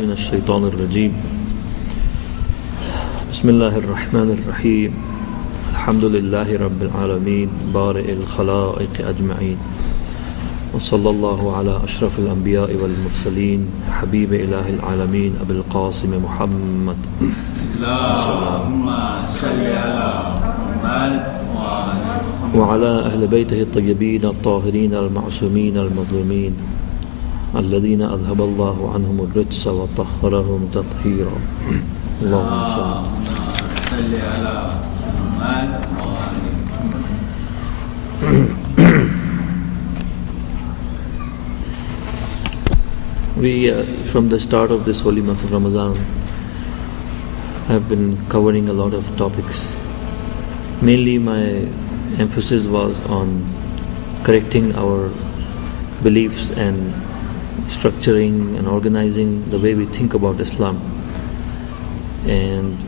من الشيطان الرجيم بسم الله الرحمن الرحيم الحمد لله رب العالمين بارئ الخلائق أجمعين وصلى الله على أشرف الأنبياء والمرسلين حبيب إله العالمين أبي القاسم محمد اللهم صل على محمد وعلى أهل بيته الطيبين الطاهرين المعصومين المظلومين الذين أذهب الله عنهم الرجس وطهرهم تطهيرا اللهم صل على محمد We, from the start of this holy month of Ramadan, have been covering a lot of topics. Mainly my emphasis was on correcting our beliefs and structuring and organizing the way we think about Islam, and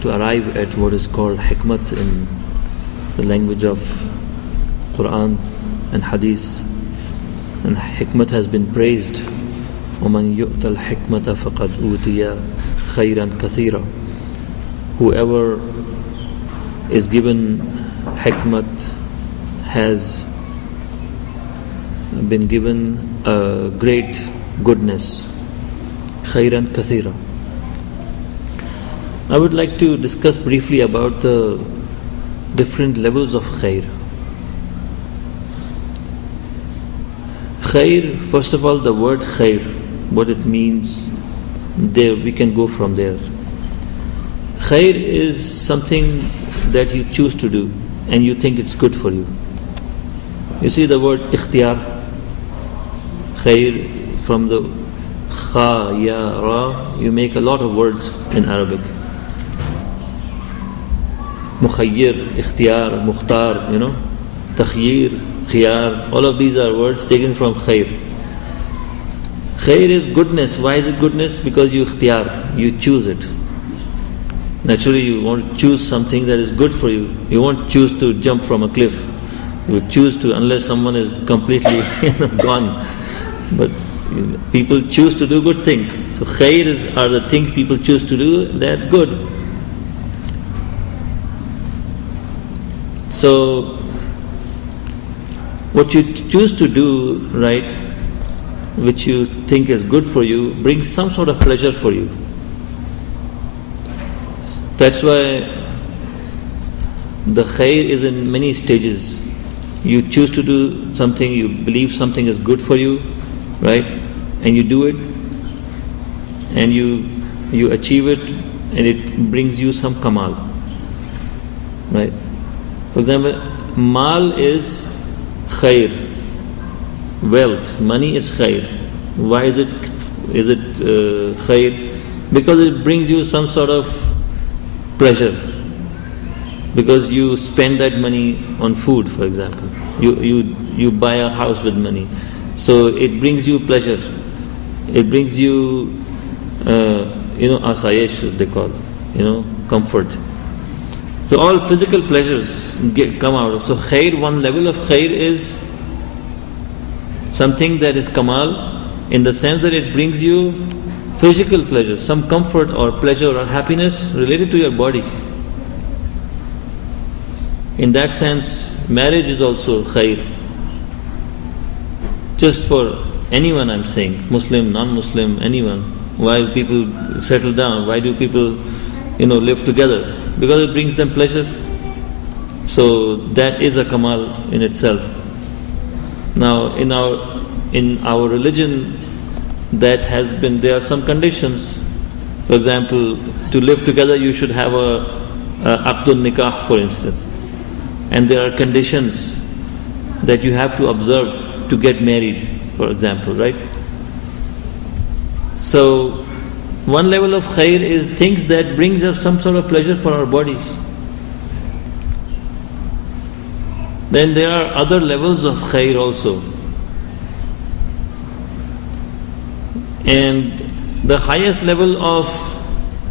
to arrive at what is called hikmat in the language of Quran and Hadith. And hikmat has been praised. وَمَنْ يُؤْتَ الْحِكْمَةَ فَقَدْ أُوتِيَ خَيْرًا كَثِيرًا. Whoever is given hikmat has been given a great goodness. Khairan kathira. I would like to discuss briefly about the different levels of khair. Khair, first of all, the word khair, what it means, there we can go from there. Khair is something that you choose to do and you think it's good for you. You see the word ikhtiyar, khair, from the kha, ya, ra, you make a lot of words in Arabic. Mukhayyir, ikhtiyar, mukhtar, takhyir, khiyar, all of these are words taken from khair. Khair is goodness. Why is it goodness? Because you ikhtiyar, you choose it. Naturally you want to choose something that is good for you. You won't choose to jump from a cliff. You choose to, unless someone is completely gone. But people choose to do good things. So khair are the things people choose to do, they're good. So what you choose to do, right, which you think is good for you, brings some sort of pleasure for you. That's why the khair is in many stages. You choose to do something, you believe something is good for you, right? And you do it, and you achieve it, and it brings you some kamal, right? For example, mal is khair, wealth, money is khair. Why is it khair? Because it brings you some sort of pleasure. Because you spend that money on food, for example. You buy a house with money. So it brings you pleasure. It brings you, asayesh, they call, comfort. So all physical pleasures come out of. So khair, one level of khair is something that is kamal, in the sense that it brings you physical pleasure, some comfort or pleasure or happiness related to your body. In that sense, marriage is also khair. Just for anyone, I'm saying, Muslim, non-Muslim, anyone. Why people settle down? Why do people, live together? Because it brings them pleasure. So that is a kamal in itself. Now, in our religion, there are some conditions. For example, to live together, you should have a aqdun nikah, for instance. And there are conditions that you have to observe to get married, for example, right? So, one level of khair is things that brings us some sort of pleasure for our bodies. Then there are other levels of khair also. And the highest level of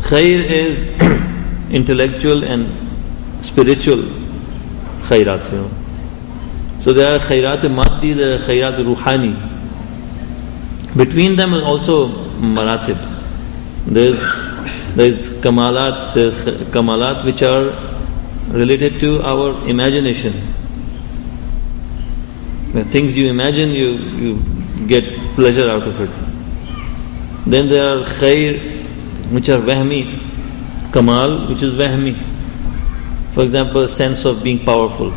khair is intellectual and spiritual khairat, So there are khairat maddi, there are khairat ruhani. Between them also maratib. There's kamalat which are related to our imagination. The things you imagine, you get pleasure out of it. Then there are khair, which are vahmi, kamal, which is vahmi. For example, a sense of being powerful,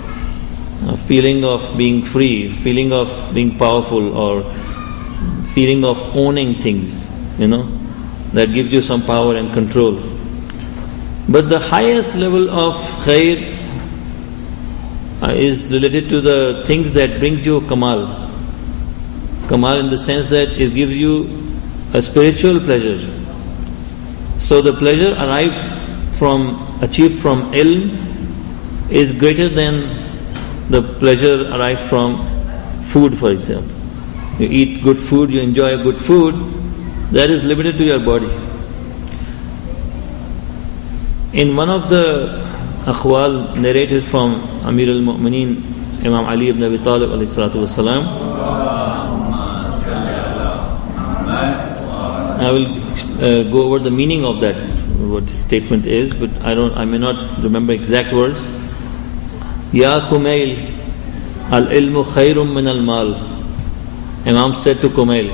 a feeling of being free, feeling of being powerful, or feeling of owning things, that gives you some power and control. But the highest level of khair is related to the things that brings you kamal. Kamal in the sense that it gives you a spiritual pleasure. So the pleasure achieved from ilm is greater than the pleasure arrived from food, for example. You eat good food, you enjoy good food, that is limited to your body. In one of the akhwal narrated from Amir al-Mu'mineen, Imam Ali ibn Abi Talib alayhi salatu wasalam, I will go over the meaning of that, what his statement is, but I may not remember exact words. Ya Kumail, al-ilmu khayrun min al-mal. Imam said to Kumail,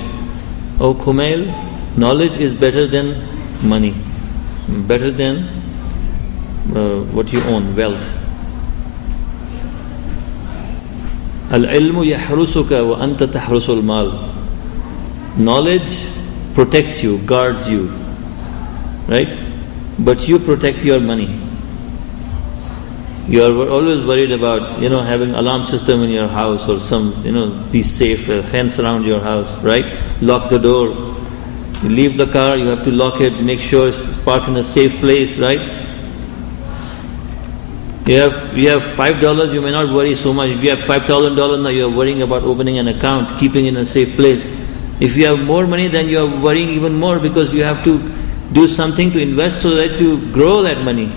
"O Kumail, knowledge is better than money, better than what you own, wealth. Al-ilmu yahrusuka wa anta tahrusul mal." Knowledge protects you, guards you, right? But you protect your money. You are always worried about, having alarm system in your house or some, be safe, a fence around your house, right? Lock the door. You leave the car, you have to lock it, make sure it's parked in a safe place, right? You have $5, you may not worry so much. If you have $5,000 now, you are worrying about opening an account, keeping it in a safe place. If you have more money, then you are worrying even more because you have to do something to invest so that you grow that money.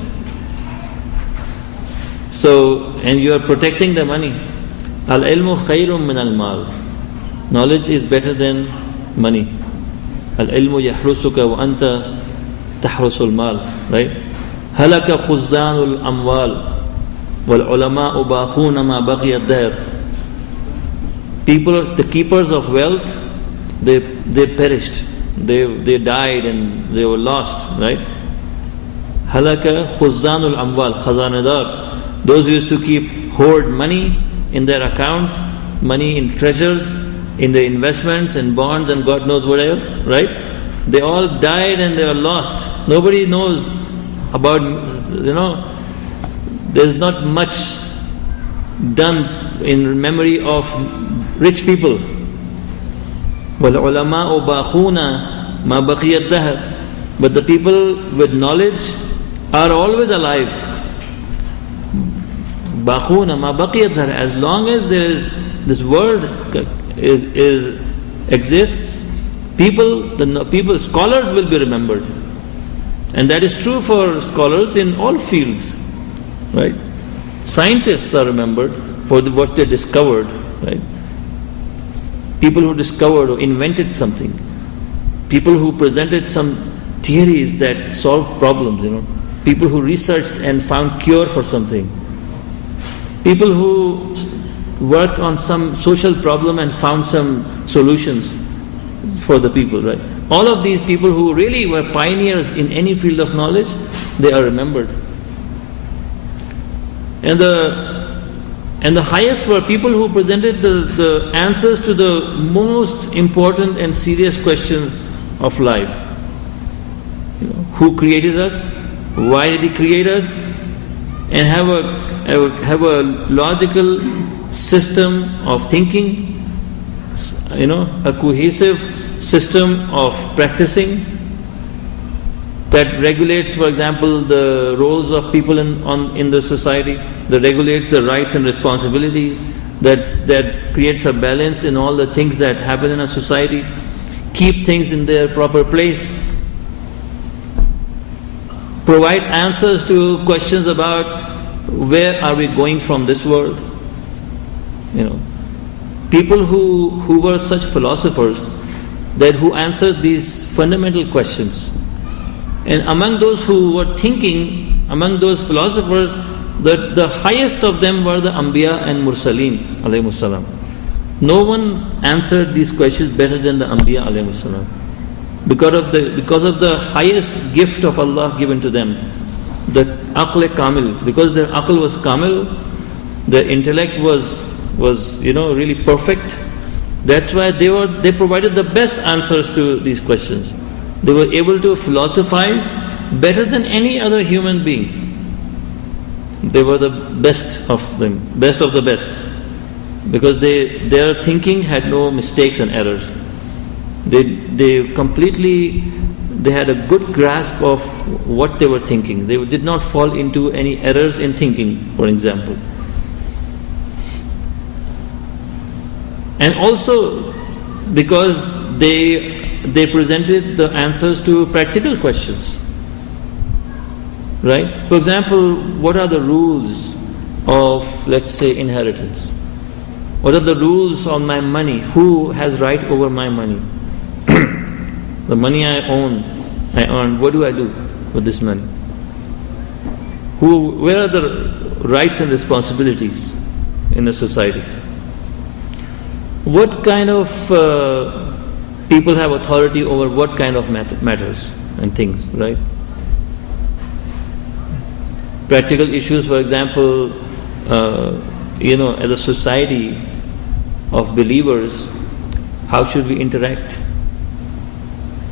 So, and you are protecting the money. Al-ilmu khayrun min al-mal. Knowledge is better than money. Al-ilmu yahrusuka wa anta tahrusul mal. Right? Halaka khuzanul amwal wal ulama'u baquna ma baqiya ad-dahr. People, the keepers of wealth, they perished. They died and they were lost. Right? Halaka khuzanul amwal, khazanadar. Those who used to hoard money in their accounts, money in treasures, in the investments and bonds and God knows what else, right? They all died and they are lost. Nobody knows about, there's not much done in memory of rich people. وَالْعُلَمَاءُ بَاقُونَ مَا بَقِيَ الدَّهْرِ. But the people with knowledge are always alive. Baquna ma baqiyat dhar. As long as there is this world exists, scholars will be remembered, and that is true for scholars in all fields, right? Scientists are remembered for what they discovered, right? People who discovered or invented something, people who presented some theories that solved problems, people who researched and found cure for something. People who worked on some social problem and found some solutions for the people, right? All of these people who really were pioneers in any field of knowledge, they are remembered. And the highest were people who presented the answers to the most important and serious questions of life. Who created us? Why did He create us? And have a logical system of thinking, a cohesive system of practicing that regulates, for example, the roles of people in the society, that regulates the rights and responsibilities, that creates a balance in all the things that happen in a society, keep things in their proper place, provide answers to questions about where are we going from this world. People who were such philosophers, that who answered these fundamental questions. And among those who were thinking, among those philosophers, the highest of them were the Anbiya and Mursaleen alayhimus salam. No one answered these questions better than the Anbiya alayhimus salam. Because of the highest gift of Allah given to them, the aql kamil, because their aql was kamil, their intellect was really perfect. That's why they provided the best answers to these questions. They were able to philosophize better than any other human being. They were the best of them, best of the best, because their thinking had no mistakes and errors. They had a good grasp of what they were thinking. They did not fall into any errors in thinking, for example. And also because they presented the answers to practical questions. Right? For example, what are the rules of, let's say, inheritance? What are the rules on my money? Who has right over my money? The money I earn, what do I do with this money? Where are the rights and responsibilities in a society? What kind of people have authority over what kind of matters and things, right? Practical issues, for example, as a society of believers, how should we interact?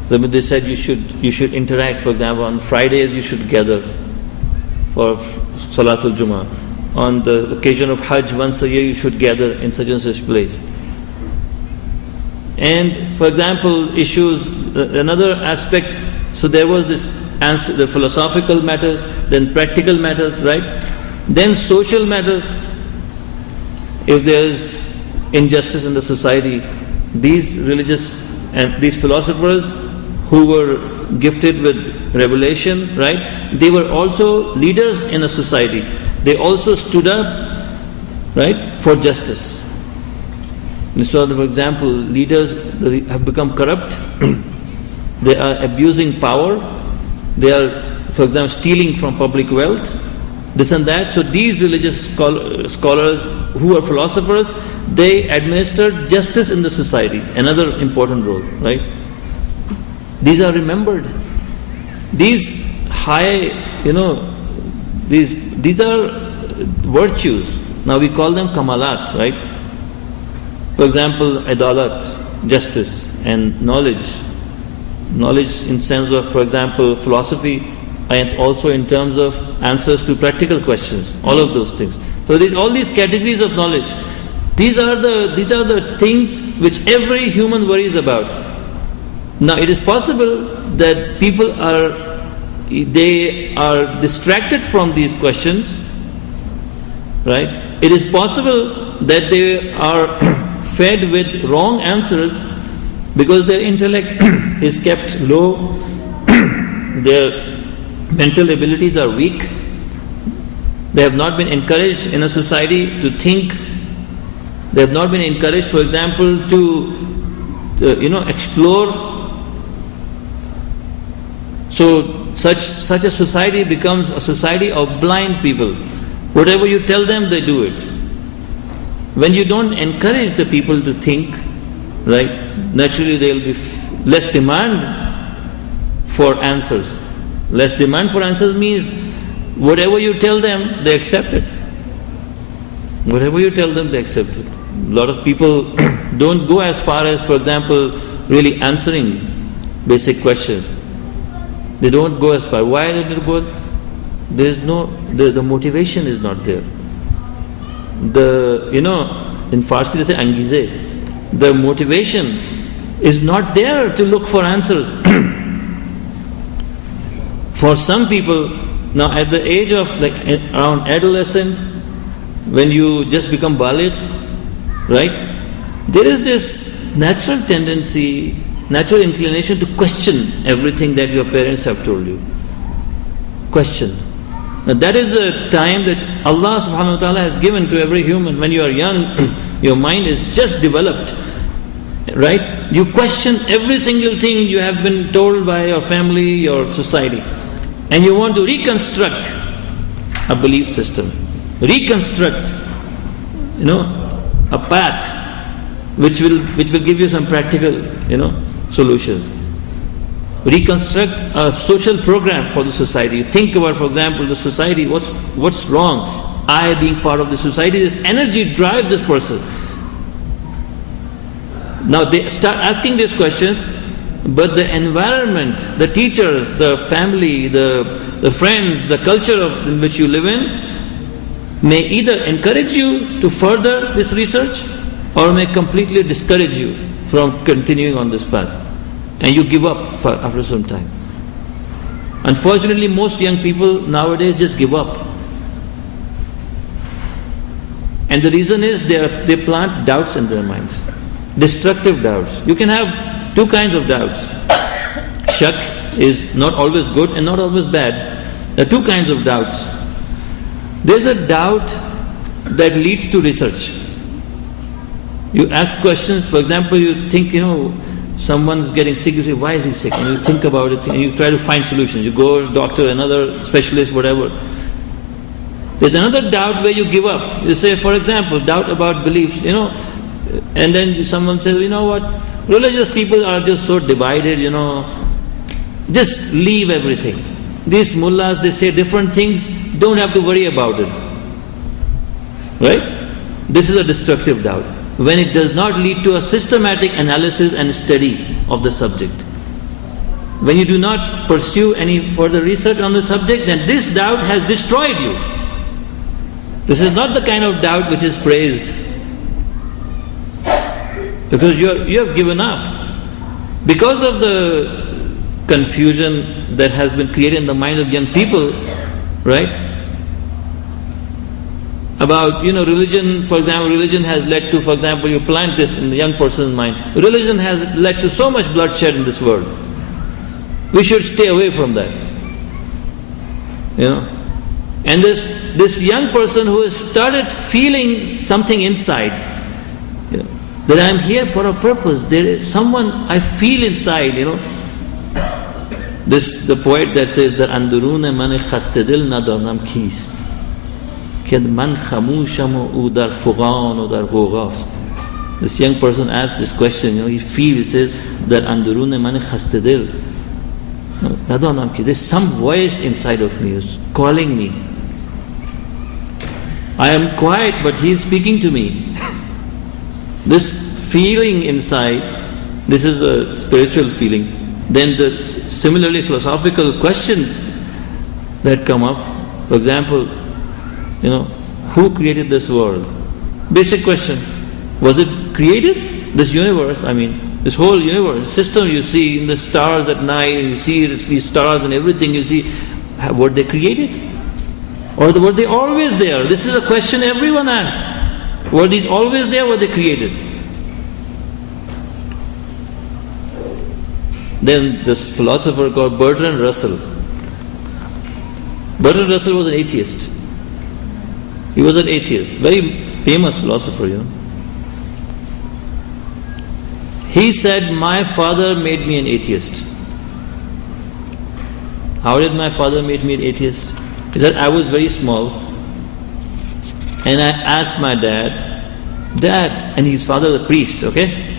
They said you should interact. For example, on Fridays you should gather for Salatul Jummah. On the occasion of Hajj, once a year you should gather in such and such place. And for example, issues, another aspect, so there was this answer, the philosophical matters, then practical matters, right? Then social matters. If there is injustice in the society, these religious and these philosophers who were gifted with revelation, right? They were also leaders in a society. They also stood up, right, for justice. So, for example, leaders have become corrupt. They are abusing power. They are, for example, stealing from public wealth, this and that. So these religious scholars who are philosophers, they administered justice in the society, another important role, right? These are remembered. These high, these are virtues. Now we call them kamalat, right? For example, adalat, justice, and knowledge. Knowledge in sense of, for example, philosophy, and also in terms of answers to practical questions, all of those things. So all these categories of knowledge, these are the things which every human worries about. Now it is possible that people are distracted from these questions, right? It is possible that they are fed with wrong answers because their intellect is kept low, their mental abilities are weak, they have not been encouraged in a society to think, they have not been encouraged, for example, to explore. So such a society becomes a society of blind people. Whatever you tell them, they do it. When you don't encourage the people to think, right, naturally there will be less demand for answers. Less demand for answers means whatever you tell them, they accept it. Whatever you tell them, they accept it. A lot of people don't go as far as, for example, really answering basic questions. They don't go as far. Why don't they go? There is the motivation is not there. In Farsi they say angize. The motivation is not there to look for answers. For some people, now at the age of around adolescence, when you just become baligh, right, there is this natural tendency, natural inclination to question everything that your parents have told you. Question. Now that is a time that Allah subhanahu wa ta'ala has given to every human. When you are young, your mind is just developed. right? You question every single thing you have been told by your family, your society, and you want to reconstruct a belief system, reconstruct, a path which will give you some practical, solutions. Reconstruct a social program for the society. You think about, for example, the society, what's wrong? I being part of the society, this energy drives this person. Now they start asking these questions, but the environment, the teachers, the family, the friends, the culture in which you live in may either encourage you to further this research or may completely discourage you from continuing on this path. And you give up after some time. Unfortunately, most young people nowadays just give up. And the reason is they plant doubts in their minds. Destructive doubts. You can have two kinds of doubts. Shak is not always good and not always bad. There are two kinds of doubts. There's a doubt that leads to research. You ask questions, for example, you think, someone's getting sick, you say, why is he sick? And you think about it and you try to find solutions. You go to a doctor, another specialist, whatever. There's another doubt where you give up. You say, for example, doubt about beliefs, and then someone says, you know what, religious people are just so divided, just leave everything. These mullahs, they say different things, don't have to worry about it. Right? This is a destructive doubt, when it does not lead to a systematic analysis and study of the subject. When you do not pursue any further research on the subject, then this doubt has destroyed you. This is not the kind of doubt which is praised, because you have given up. Because of the confusion that has been created in the mind of young people, right? About, religion, for example, religion has led to, for example, you plant this in the young person's mind. Religion has led to so much bloodshed in this world. We should stay away from that. And this young person who has started feeling something inside, that I am here for a purpose. There is someone I feel inside, the poet that says that andurune man khaste dil nadanam kist. Man khamusham u dar fugan u dar ghogas. This young person asks this question, he feels, he says that andurune man khaste dil nadanam kist. There's some voice inside of me who's calling me. I am quiet, but he is speaking to me. This feeling inside, this is a spiritual feeling. Then the similarly philosophical questions that come up, for example, who created this world? Basic question. Was it created? This universe, this whole universe, system you see in the stars at night, you see these stars and everything you see, were they created? Or were they always there? This is a question everyone asks. Were these always there? Were they created? Then this philosopher called Bertrand Russell. Bertrand Russell was an atheist. He was an atheist, very famous philosopher, He said, my father made me an atheist. How did my father make me an atheist? He said, I was very small and I asked my dad, and his father was a priest, okay?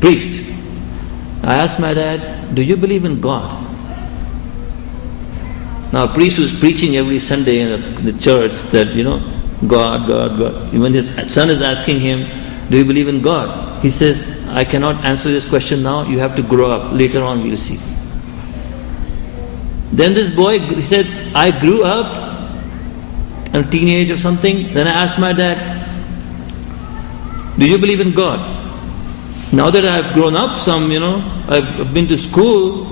Priest. I asked my dad, do you believe in God? Now a priest who's preaching every Sunday in the church that, God, God, God. When his son is asking him, do you believe in God? He says, I cannot answer this question now, you have to grow up, later on we'll see. Then this boy, he said, I grew up, I'm a teenage or something, then I asked my dad, do you believe in God? Now that I've grown up I've been to school,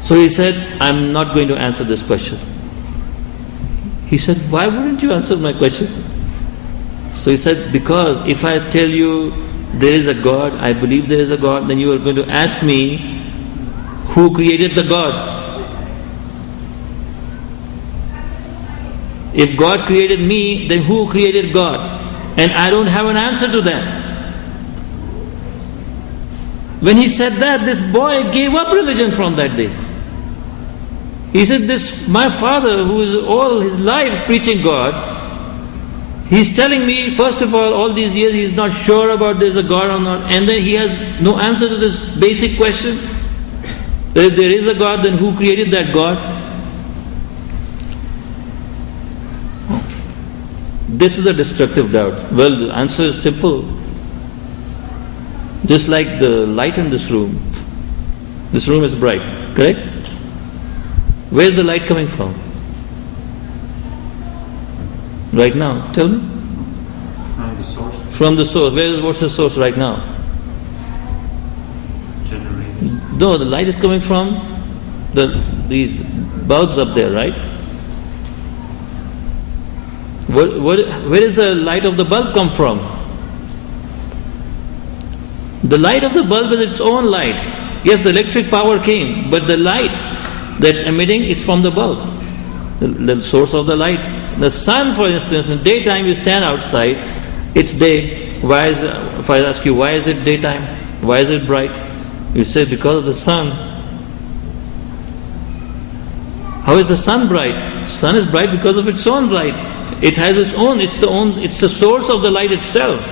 so he said, I'm not going to answer this question. He said, why wouldn't you answer my question? So he said, because if I tell you there is a God, I believe there is a God, then you are going to ask me, who created the God? If God created me, then who created God? And I don't have an answer to that. When he said that, this boy gave up religion from that day. He said, my father, who is all his life preaching God, he's telling me, first of all these years he's not sure about there's a God or not, and then he has no answer to this basic question, that if there is a God, then who created that God? This is a destructive doubt. Well, the answer is simple. Just like the light in this room is bright, correct? Where is the light coming from? Right now, tell me. From the source. From the source. What's the source right now? Generated. No, the light is coming from these bulbs up there, right? Where is the light of the bulb come from? The light of the bulb is its own light. Yes, the electric power came, but the light that's emitting is from the bulb, the source of the light. The sun, for instance, in daytime you stand outside, it's day. If I ask you, why is it daytime? Why is it bright? You say, because of the sun. How is the sun bright? The sun is bright because of its own light. It has its own, it's the source of the light itself.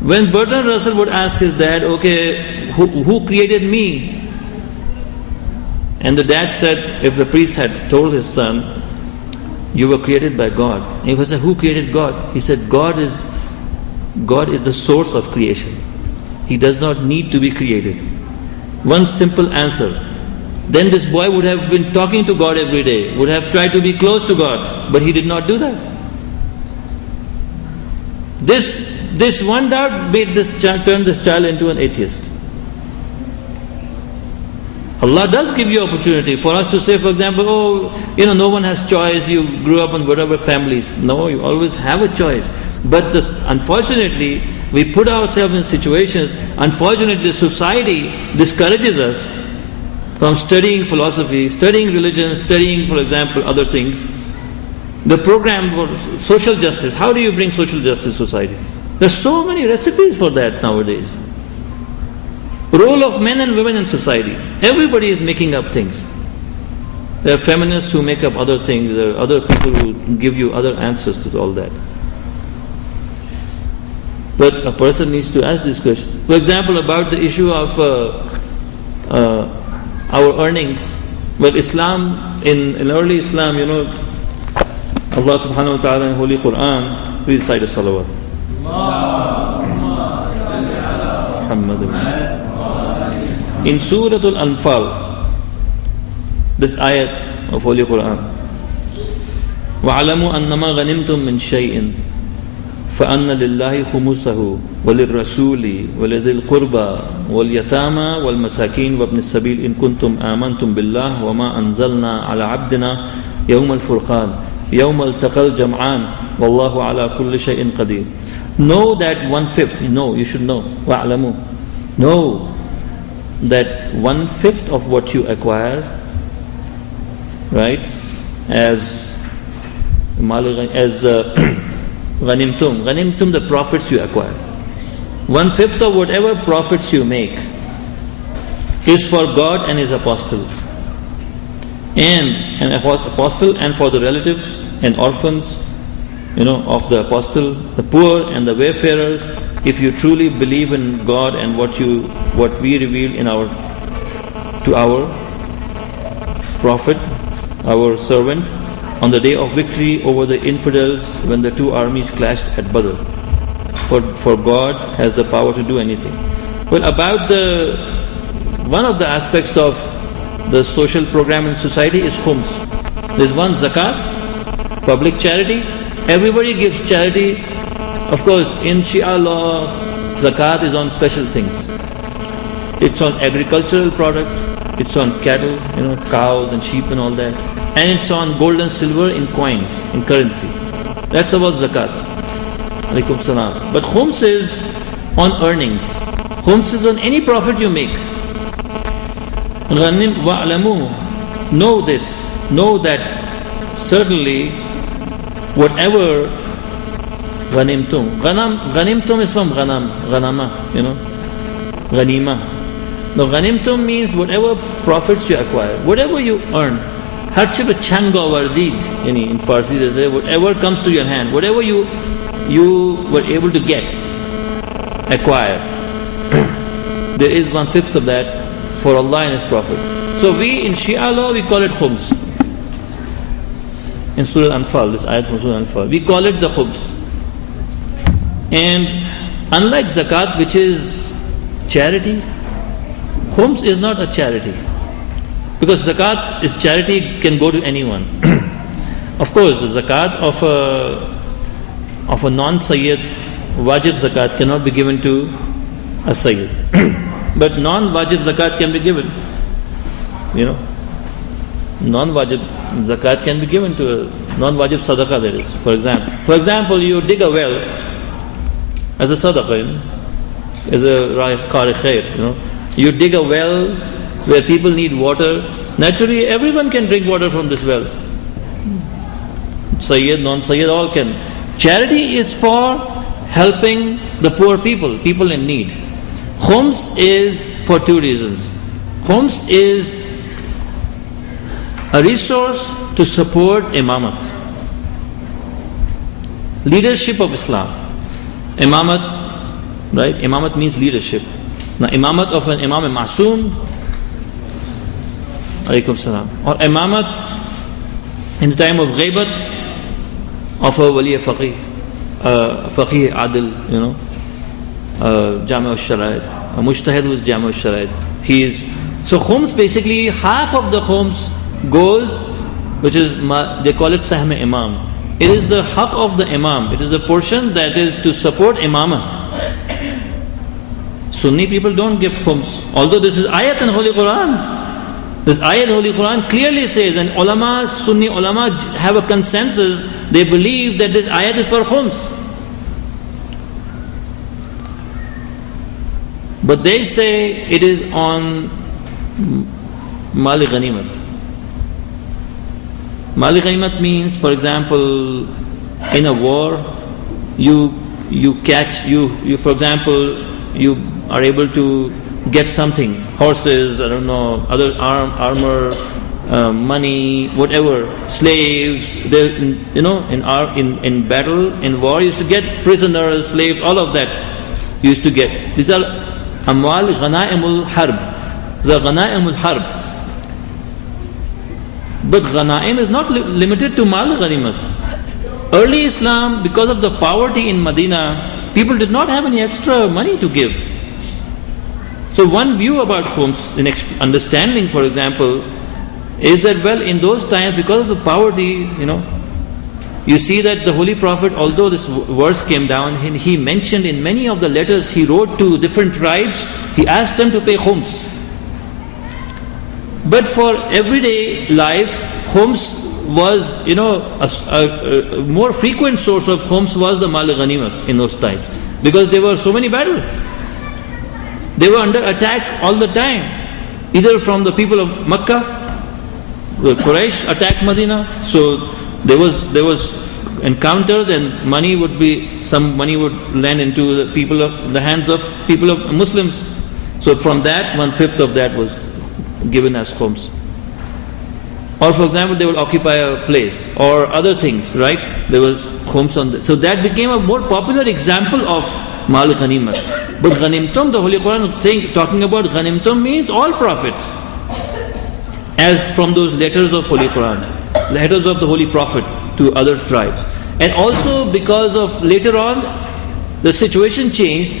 When Bertrand Russell would ask his dad, okay, who created me? And the dad said, if the priest had told his son, you were created by God. And he was said, who created God? He said, God is the source of creation. He does not need to be created. One simple answer. Then this boy would have been talking to God every day, would have tried to be close to God, but he did not do that. This one doubt turned this child into an atheist. Allah does give you opportunity for us to say, for example, no one has choice, you grew up in whatever families. No, you always have a choice. But unfortunately, we put ourselves in situations, unfortunately society discourages us from studying philosophy, studying religion, studying, for example, other things. The program for social justice, how do you bring social justice to society? There's so many recipes for that nowadays. Role of men and women in society. Everybody is making up things. There are feminists who make up other things, there are other people who give you other answers to all that. But a person needs to ask these questions. For example, about the issue of our earnings. Well, Islam, in early Islam, Allah subhanahu wa ta'ala in Holy Quran, please recite a salawat. In Surah Al-Anfal, this ayat of Holy Quran, وَعَلَمُوا أَنَّمَا غَنِمْتُم مِّن شَيْءٍ فَأَنَّ لِلَّهِ خُمُسَهُ وَلِلرَّسُولِ وَلِذِي الْقُرْبَى وَالْيَتَامَى وَالْمَسَاكِينِ وَابْنِ السَّبِيلِ إِن كُنتُمْ آمَنتُم بِاللَّهِ وَمَا أَنزَلْنَا عَلَى عَبْدِنَا يَوْمَ الْفُرْقَانِ يَوْمَ الْتَقَى الْجَمْعَانِ وَاللَّهُ عَلَى كُلِّ شَيْءٍ قَدِيرٌ. Know that 1/5, you should know. وَعْلَمُوا. Know that 1/5 of what you acquire, right, as ghanimtum, the profits you acquire. 1/5 of whatever profits you make is for God and His apostles. And an apostle, and for the relatives and orphans, of the apostle, the poor and the wayfarers, if you truly believe in God and what we reveal to our prophet, our servant, on the day of victory over the infidels when the two armies clashed at Badr. For God has the power to do anything. Well, about one of the aspects of the social program in society is khums. There's one zakat, public charity. Everybody gives charity. Of course, in Shia law, zakat is on special things. It's on agricultural products, it's on cattle, cows and sheep and all that. And it's on gold and silver in coins, in currency. That's about zakat. Alaikum salam. But khums is on earnings. Khums is on any profit you make. Ghanim wa'alamu. Know this. Know that certainly whatever Ghanimtum. Ghanimtum is from ghanam, ghanama, ghanima. Now ghanimtum means whatever profits you acquire, whatever you earn. Harche pe changa wardid, in Farsi they say, whatever comes to your hand, whatever you were able to get, acquire. There is 1/5 of that for Allah and His Prophet. So we, in Shia law, we call it khums. In Surah Anfal, this ayat from Surah Anfal, we call it the khums. And unlike zakat, which is charity, khums is not a charity. Because zakat is charity, can go to anyone. Of course, the zakat of a non-sayyid, wajib zakat cannot be given to a sayyid. But non-wajib zakat can be given. Non-wajib zakat can be given to a non-wajib sadaqah, that is. For example, you dig a well as a sadaqah, as a qari khair, You dig a well where people need water. Naturally, everyone can drink water from this well. Sayyid, non-sayyid, all can. Charity is for helping the poor people in need. Khums is for two reasons. Khums is a resource to support imamat, leadership of Islam. Imamat, right? Imamat means leadership. Now, imamat of an imam ma'soom, alaykum salam, or imamat in the time of ghaibat of a wali faqih, faqih adil, jami' al-shara'id, a mujtahid who is jami' al-shara'id. So khums, basically half of the khums goes, which is, they call it sahm imam. It is the haq of the imam. It is the portion that is to support imamat. Sunni people don't give khums. Although this is ayat in Holy Quran. This ayat in Holy Quran clearly says, and Sunni ulama have a consensus, they believe that this ayat is for khums. But they say it is on mali ghanimat. Mali ghanimat means, for example, in a war, you for example, you are able to get something, horses, other armor, money, whatever, slaves. In battle, in war, you used to get prisoners, slaves, all of that you used to get. These are amwal ghanaimul harb. The ghanaimul harb. But ghanaim is not limited to mal ghanimat. Early Islam, because of the poverty in Medina, people did not have any extra money to give. So one view about khums, in understanding, for example, is that, in those times, because of the poverty, you see that the Holy Prophet, although this verse came down, he mentioned in many of the letters he wrote to different tribes, he asked them to pay khums. But for everyday life, khums was, a more frequent source of khums was the mal ghanimat in those times. Because there were so many battles. They were under attack all the time. Either from the people of Makkah, the Quraysh attacked Medina. So there was encounters, and some money would land into the hands of people of Muslims. So from that, 1/5 of that was given as khums. Or for example, they would occupy a place or other things, right? There was khums on that. So that became a more popular example of mal ghanimat. But ghanimtum, the Holy Quran talking about ghanimtum means all profits. As from those letters of Holy Quran, letters of the Holy Prophet to other tribes. And also because of later on, the situation changed.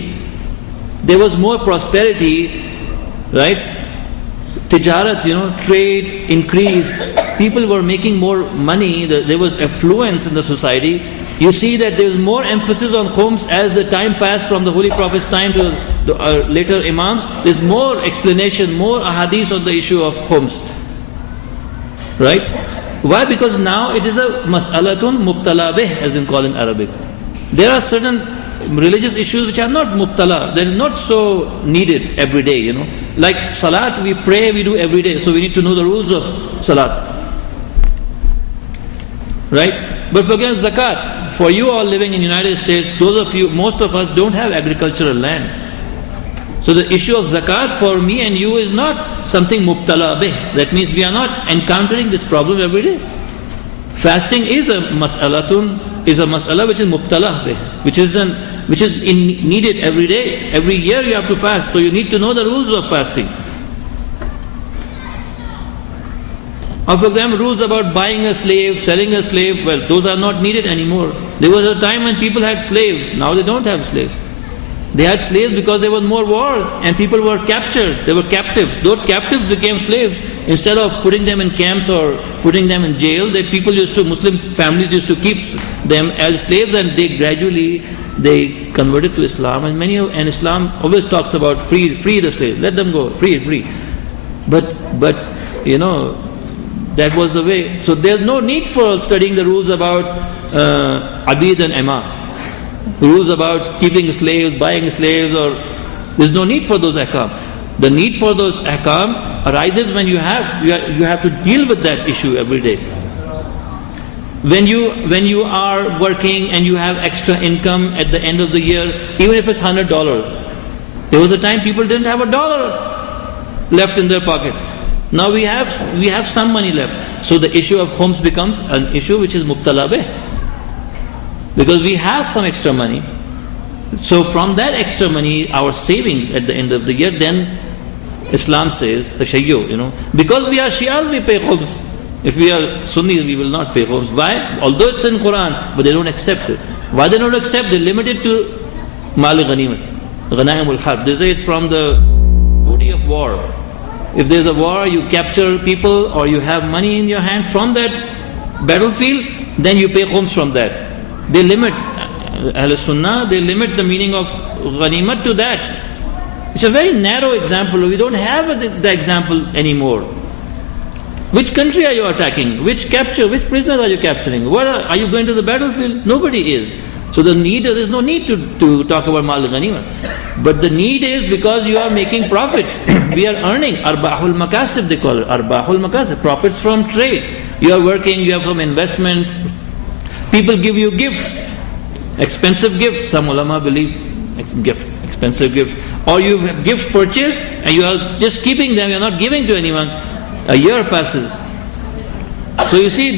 There was more prosperity, right? Tijarat, trade increased. People were making more money. There was affluence in the society. You see that there was more emphasis on khums as the time passed from the Holy Prophet's time to the later Imams. There's more explanation, more ahadith on the issue of khums. Right? Why? Because now it is a mas'alatun mubtala bih, as in call in Arabic. There are certain religious issues which are not mubtala, that is not so needed every day, Like salat, we pray, we do every day, so we need to know the rules of salat. Right? But for example, zakat, for you all living in the United States, most of us don't have agricultural land. So the issue of zakat for me and you is not something mubtala bih. That means we are not encountering this problem every day. Fasting is a mas'ala which is mubtala bih, which is needed every day. Every year you have to fast, so you need to know the rules of fasting. Or for example, rules about buying a slave, selling a slave, well, those are not needed anymore. There was a time when people had slaves, now they don't have slaves. They had slaves because there were more wars and people were captured, they were captives. Those captives became slaves. Instead of putting them in camps or putting them in jail, Muslim families used to keep them as slaves, and they gradually converted to Islam. And Islam always talks about free the slaves, let them go, free. But that was the way. So there's no need for studying the rules about abid and ima. Rules about keeping slaves, buying slaves, or there's no need for those ahkam. The need for those ahkam arises when you have to deal with that issue every day. When you are working and you have extra income at the end of the year, even if it's $100, there was a time people didn't have $1 left in their pockets. Now we have some money left. So the issue of khums becomes an issue which is mubtala bih, because we have some extra money. So from that extra money, our savings at the end of the year, then Islam says, tashayyu, because we are Shias, we pay khums. If we are Sunnis, we will not pay khums. Why? Although it's in Quran, but they don't accept it. Why they don't accept? They limit it to mal ghanimat, ghanaim al-harb. They say it's from the booty of war. If there's a war, you capture people or you have money in your hand from that battlefield, then you pay khums from that. They limit, Ahl Sunnah, they limit the meaning of ghanimat to that. It's a very narrow example. We don't have the example anymore. Which country are you attacking? Which prisoners are you capturing? Are you going to the battlefield? Nobody is. So there's no need to talk about mal ghanima. But the need is because you are making profits. We are earning arbahul makasib, they call it. Arbahul makasib, profits from trade. You are working, you have some investment. People give you gifts, expensive gifts. Some ulama believe expensive gifts. Or you have gift purchased and you are just keeping them, you are not giving to anyone. A year passes. So you see,